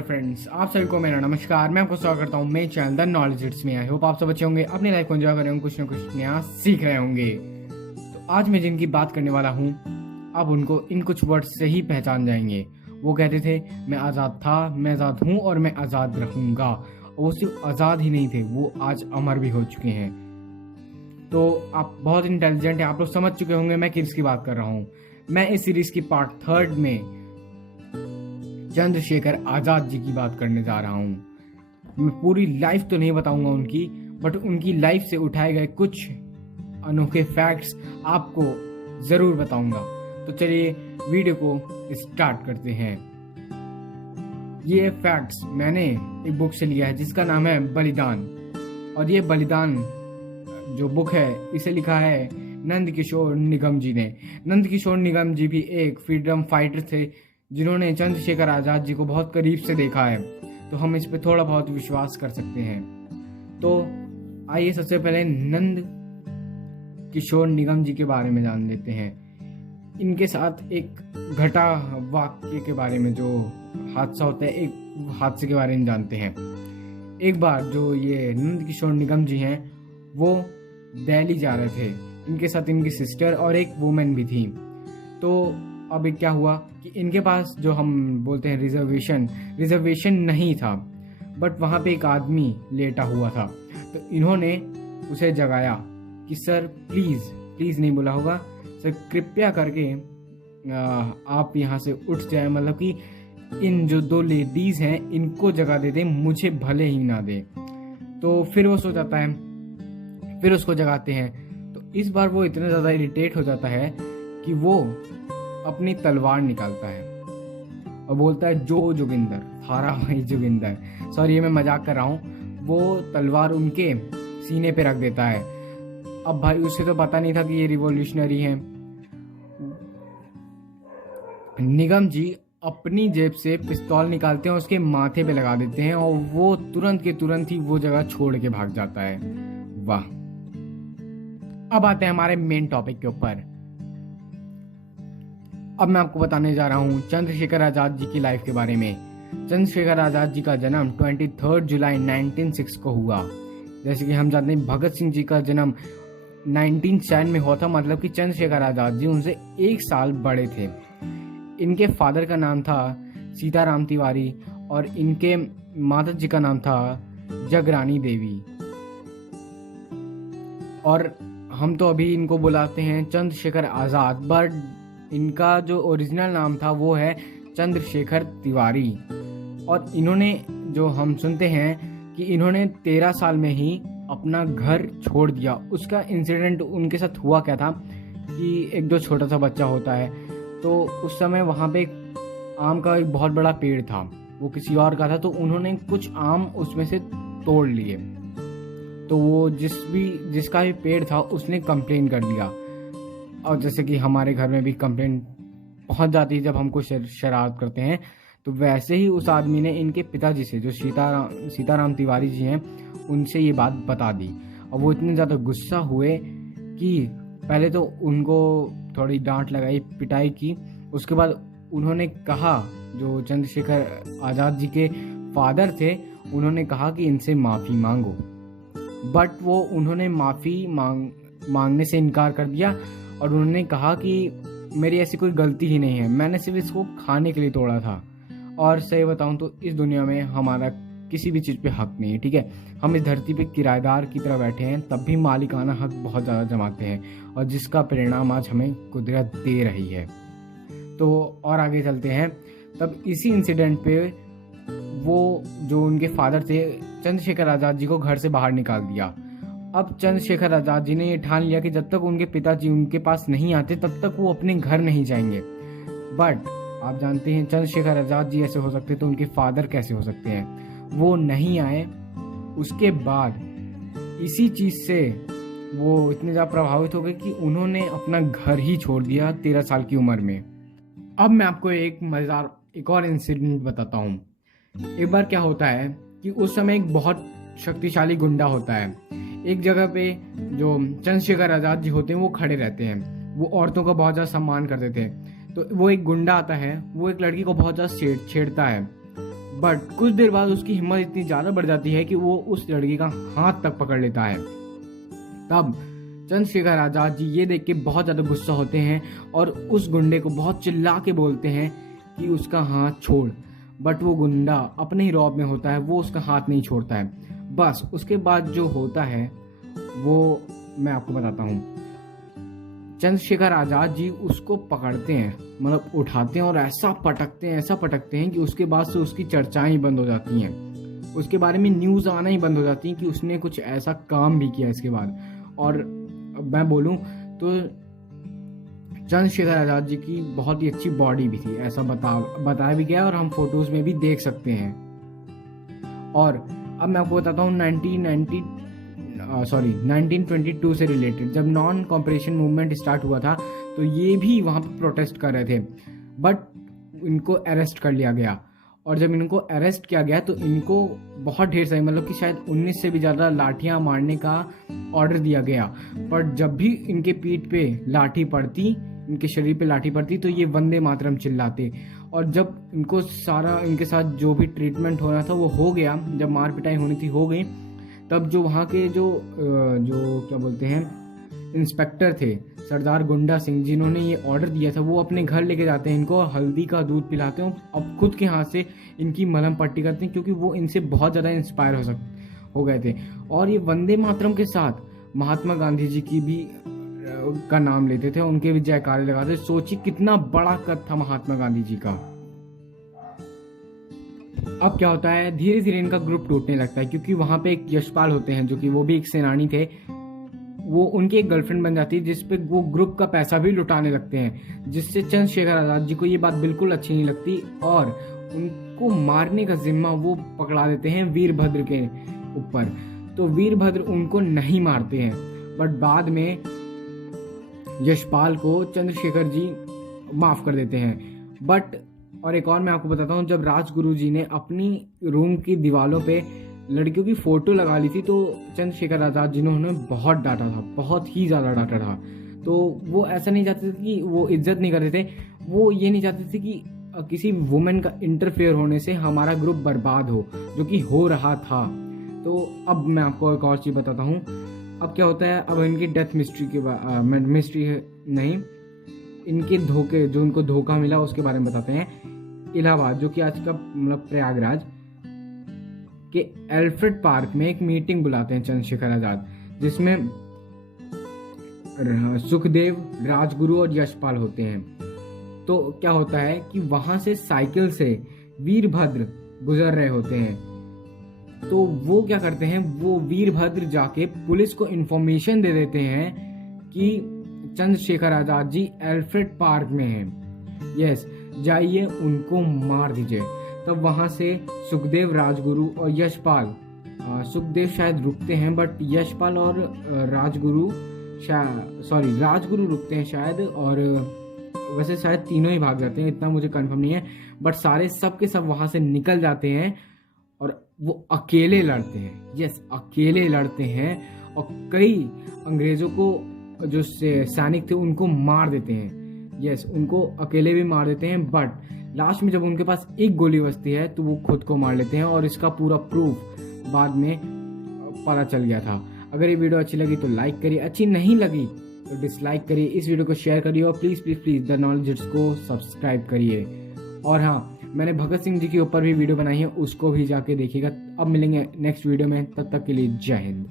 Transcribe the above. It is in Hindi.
हेलो फ्रेंड्स, आप सभी को मेरा नमस्कार। मैं आपको स्वागत करता हूँ मेरे चैनल द नॉलेज इट्स में। आई होप आप सब अच्छे होंगे, अपनी लाइफ को एंजॉय कर रहे होंगे, कुछ ना कुछ नया सीख रहे होंगे। तो आज मैं जिनकी बात करने वाला हूँ, आप उनको इन कुछ वर्ड्स से ही पहचान जाएंगे। वो कहते थे मैं आज़ाद था, मैं आज़ाद हूँ और मैं आज़ाद रहूँगा। वो सिर्फ आज़ाद ही नहीं थे, वो आज अमर भी हो चुके हैं। तो आप बहुत इंटेलिजेंट हैं, आप लोग समझ चुके होंगे मैं किसकी बात कर रहा हूँ। मैं इस सीरीज की पार्ट 3 में चंद्रशेखर आजाद जी की बात करने जा रहा हूँ। मैं पूरी लाइफ तो नहीं बताऊंगा उनकी, बट उनकी लाइफ से उठाए गए कुछ अनोखे फैक्ट्स आपको जरूर बताऊंगा। तो चलिए वीडियो को स्टार्ट करते हैं। ये फैक्ट्स मैंने एक बुक से लिया है जिसका नाम है बलिदान। और ये बलिदान जो बुक है इसे लिखा है नंद किशोर निगम जी ने। नंद किशोर निगम जी भी एक फ्रीडम फाइटर थे जिन्होंने चंद्रशेखर आजाद जी को बहुत करीब से देखा है, तो हम इस पे थोड़ा बहुत विश्वास कर सकते हैं। तो आइए सबसे पहले नंद किशोर निगम जी के बारे में जान लेते हैं। इनके साथ एक घटा वाक्य के बारे में, जो हादसा होता है, एक हादसे के बारे में जानते हैं। एक बार जो ये नंद किशोर निगम जी हैं वो दिल्ली जा रहे थे। इनके साथ इनकी सिस्टर और एक वुमेन भी थी। तो अब क्या हुआ कि इनके पास जो हम बोलते हैं रिजर्वेशन नहीं था, बट वहाँ पे एक आदमी लेटा हुआ था। तो इन्होंने उसे जगाया कि सर प्लीज़ नहीं बोला होगा, सर कृपया करके आप यहाँ से उठ जाए, मतलब कि इन जो दो लेडीज़ हैं इनको जगा दे दें, मुझे भले ही ना दे। तो फिर वो सो जाता है, फिर उसको जगाते हैं। तो इस बार वो इतना ज़्यादा इरिटेट हो जाता है कि वो अपनी तलवार निकालता है और बोलता है जो जोगिंदर, थारा भाई जोगिंदर। सॉरी, ये मैं मजाक कर रहा हूँ। वो तलवार उनके सीने पे रख देता है। अब भाई उसे तो पता नहीं था कि ये रिवॉल्यूशनरी हैं। निगम जी अपनी जेब से पिस्तौल निकालते हैं, उसके माथे पे लगा देते हैं और वो तुरंत के तुरंत ही वो जगह छोड़ के भाग जाता है। वाह। अब आते हैं हमारे मेन टॉपिक के ऊपर। अब मैं आपको बताने जा रहा हूँ चंद्रशेखर आजाद जी की लाइफ के बारे में। चंद्रशेखर आजाद जी का जन्म 23 जुलाई 1906 को हुआ। जैसे कि हम जानते हैं भगत सिंह जी का जन्म 1907 में हुआ था, मतलब कि चंद्रशेखर आजाद जी उनसे 1 साल बड़े थे। इनके फादर का नाम था सीताराम तिवारी और इनके माता जी का नाम था जगरानी देवी। और हम तो अभी इनको बुलाते हैं चंद्रशेखर आजाद, बट इनका जो ओरिजिनल नाम था वो है चंद्रशेखर तिवारी। और इन्होंने, जो हम सुनते हैं कि इन्होंने 13 साल में ही अपना घर छोड़ दिया। उसका इंसिडेंट उनके साथ हुआ क्या था कि एक जो छोटा सा बच्चा होता है, तो उस समय वहाँ पे एक आम का एक बहुत बड़ा पेड़ था, वो किसी और का था। तो उन्होंने कुछ आम उसमें से तोड़ लिए। तो वो जिसका भी पेड़ था उसने कंप्लेन कर दिया। और जैसे कि हमारे घर में भी कंप्लेन पहुंच जाती है जब हम कुछ शरारत करते हैं, तो वैसे ही उस आदमी ने इनके पिताजी से, जो सीताराम तिवारी जी हैं, उनसे ये बात बता दी। और वो इतने ज़्यादा गुस्सा हुए कि पहले तो उनको थोड़ी डांट लगाई, पिटाई की। उसके बाद उन्होंने कहा, जो चंद्रशेखर आज़ाद जी के फादर थे, उन्होंने कहा कि इनसे माफ़ी मांगो। बट वो उन्होंने माफ़ी मांगने से इनकार कर दिया और उन्होंने कहा कि मेरी ऐसी कोई गलती ही नहीं है, मैंने सिर्फ इसको खाने के लिए तोड़ा था। और सही बताऊं तो इस दुनिया में हमारा किसी भी चीज़ पे हक नहीं है, ठीक है। हम इस धरती पे किराएदार की तरह बैठे हैं, तब भी मालिकाना हक बहुत ज़्यादा जमाते हैं, और जिसका परिणाम आज हमें कुदरत दे रही है। तो और आगे चलते हैं। तब इसी इंसिडेंट पे वो जो उनके फादर थे, चंद्रशेखर आज़ाद जी को घर से बाहर निकाल दिया। अब चंद्रशेखर आज़ाद जी ने ये ठान लिया कि जब तक उनके पिताजी उनके पास नहीं आते तब तक वो अपने घर नहीं जाएंगे। बट आप जानते हैं चंद्रशेखर आज़ाद जी ऐसे हो सकते तो उनके फादर कैसे हो सकते हैं। वो नहीं आए। उसके बाद इसी चीज़ से वो इतने ज़्यादा प्रभावित हो गए कि उन्होंने अपना घर ही छोड़ दिया 13 साल की उम्र में। अब मैं आपको एक मज़ेदार एक और इंसिडेंट बताता हूँ। एक बार क्या होता है कि उस समय एक बहुत शक्तिशाली गुंडा होता है। एक जगह पे जो चंद्रशेखर आज़ाद जी होते हैं वो खड़े रहते हैं, वो औरतों का बहुत ज़्यादा सम्मान करते थे। तो वो एक गुंडा आता है, वो एक लड़की को बहुत ज़्यादा छेड़ता है। बट कुछ देर बाद उसकी हिम्मत इतनी ज़्यादा बढ़ जाती है कि वो उस लड़की का हाथ तक पकड़ लेता है। तब चंद्रशेखर आज़ाद जी ये देख के बहुत ज़्यादा गुस्सा होते हैं और उस गुंडे को बहुत चिल्ला के बोलते हैं कि उसका हाथ छोड़। बट वो गुंडा अपने ही रौब में होता है, वो उसका हाथ नहीं छोड़ता है। बस उसके बाद जो होता है वो मैं आपको बताता हूँ। चंद्रशेखर आज़ाद जी उसको पकड़ते हैं, मतलब उठाते हैं और ऐसा पटकते हैं कि उसके बाद से उसकी चर्चाएं ही बंद हो जाती हैं। उसके बारे में न्यूज़ आना ही बंद हो जाती हैं कि उसने कुछ ऐसा काम भी किया इसके बाद। और मैं बोलूँ तो चंद्रशेखर आज़ाद जी की बहुत ही अच्छी बॉडी भी थी, ऐसा बताया भी गया और हम फोटोज़ में भी देख सकते हैं। और अब मैं आपको बताता हूँ 1922 से रिलेटेड, जब नॉन कॉपरेशन मूवमेंट स्टार्ट हुआ था तो ये भी वहाँ पर प्रोटेस्ट कर रहे थे, बट इनको अरेस्ट कर लिया गया। और जब इनको अरेस्ट किया गया तो इनको बहुत ढेर सारी, मतलब कि शायद 19 से भी ज़्यादा लाठियाँ मारने का ऑर्डर दिया गया। पर जब भी इनके पीठ पे लाठी पड़ती, इनके शरीर पे लाठी पड़ती, तो ये वंदे मातरम चिल्लाते। और जब इनको सारा इनके साथ जो भी ट्रीटमेंट होना था वो हो गया, जब मार पिटाई होनी थी हो गई, तब जो वहाँ के जो क्या बोलते हैं इंस्पेक्टर थे सरदार गुंडा सिंह, जिन्होंने ये ऑर्डर दिया था, वो अपने घर लेके जाते हैं इनको, हल्दी का दूध पिलाते हैं, अब खुद के हाथ से इनकी मलहम पट्टी करते हैं, क्योंकि वो इनसे बहुत ज़्यादा इंस्पायर हो गए थे। और ये वंदे मातरम के साथ महात्मा गांधी जी की भी का नाम लेते थे, उनके भी जयकारे लगाते। सोचिए कितना बड़ा कद था महात्मा गांधी जी का। अब क्या होता है, धीरे धीरे इनका ग्रुप टूटने लगता है, क्योंकि वहां पे एक यशपाल होते हैं जो कि वो भी एक सेनानी थे, वो उनकी एक गर्लफ्रेंड बन जाती है, जिसपे वो ग्रुप का पैसा भी लुटाने लगते हैं, जिससे चंद्रशेखर आज़ाद जी को ये बात बिल्कुल अच्छी नहीं लगती और उनको मारने का जिम्मा वो पकड़ा देते हैं वीरभद्र के ऊपर। तो वीरभद्र उनको नहीं मारते हैं, बट बाद में यशपाल को चंद्रशेखर जी माफ कर देते हैं। बट और एक और मैं आपको बताता हूँ, जब राजगुरु जी ने अपनी रूम की दीवारों पे लड़कियों की फोटो लगा ली थी, तो चंद्रशेखर आज़ाद जी ने उन्हें बहुत डांटा था, बहुत ही ज़्यादा डांटा था। तो वो ऐसा नहीं चाहते थे कि वो इज्जत नहीं करते थे, वो ये नहीं चाहते थे कि किसी वुमेन का इंटरफेयर होने से हमारा ग्रुप बर्बाद हो, जो कि हो रहा था। तो अब मैं आपको एक और चीज़ बताता हूँ। अब क्या होता है, अब इनकी डेथ मिस्ट्री नहीं, इनके धोखे, जो उनको धोखा मिला उसके बारे में बताते हैं। इलाहाबाद, जो कि आज का मतलब प्रयागराज के एल्फ्रेड पार्क में एक मीटिंग बुलाते हैं चंद्रशेखर आज़ाद, जिसमें सुखदेव, राजगुरु और यशपाल होते हैं। तो क्या होता है कि वहां से साइकिल से वीरभद्र गुजर रहे होते हैं। तो वो क्या करते हैं, वो वीरभद्र जाके पुलिस को इन्फॉर्मेशन दे देते हैं कि चंद्रशेखर आज़ाद जी एल्फ्रेड पार्क में हैं, यस जाइए उनको मार दीजिए। तब वहां से सुखदेव, राजगुरु और यशपाल, सुखदेव शायद रुकते हैं, बट यशपाल और राजगुरु रुकते हैं शायद, और वैसे शायद तीनों ही भाग जाते हैं, इतना मुझे कंफर्म नहीं है। बट सारे सब के सब वहां से निकल जाते हैं और वो अकेले लड़ते हैं, यस अकेले लड़ते हैं, और कई अंग्रेजों को जो सैनिक थे उनको मार देते हैं, यस उनको अकेले भी मार देते हैं। बट लास्ट में जब उनके पास एक गोली बचती है तो वो खुद को मार लेते हैं, और इसका पूरा प्रूफ बाद में पता चल गया था। अगर ये वीडियो अच्छी लगी तो लाइक करिए, अच्छी नहीं लगी तो डिसलाइक करिए, इस वीडियो को शेयर करिए और please please please the knowledge को सब्सक्राइब करिए। और हाँ, मैंने भगत सिंह जी के ऊपर भी वीडियो बनाई है, उसको भी जाके देखिएगा। अब मिलेंगे नेक्स्ट वीडियो में, तब तक के लिए जय हिंद।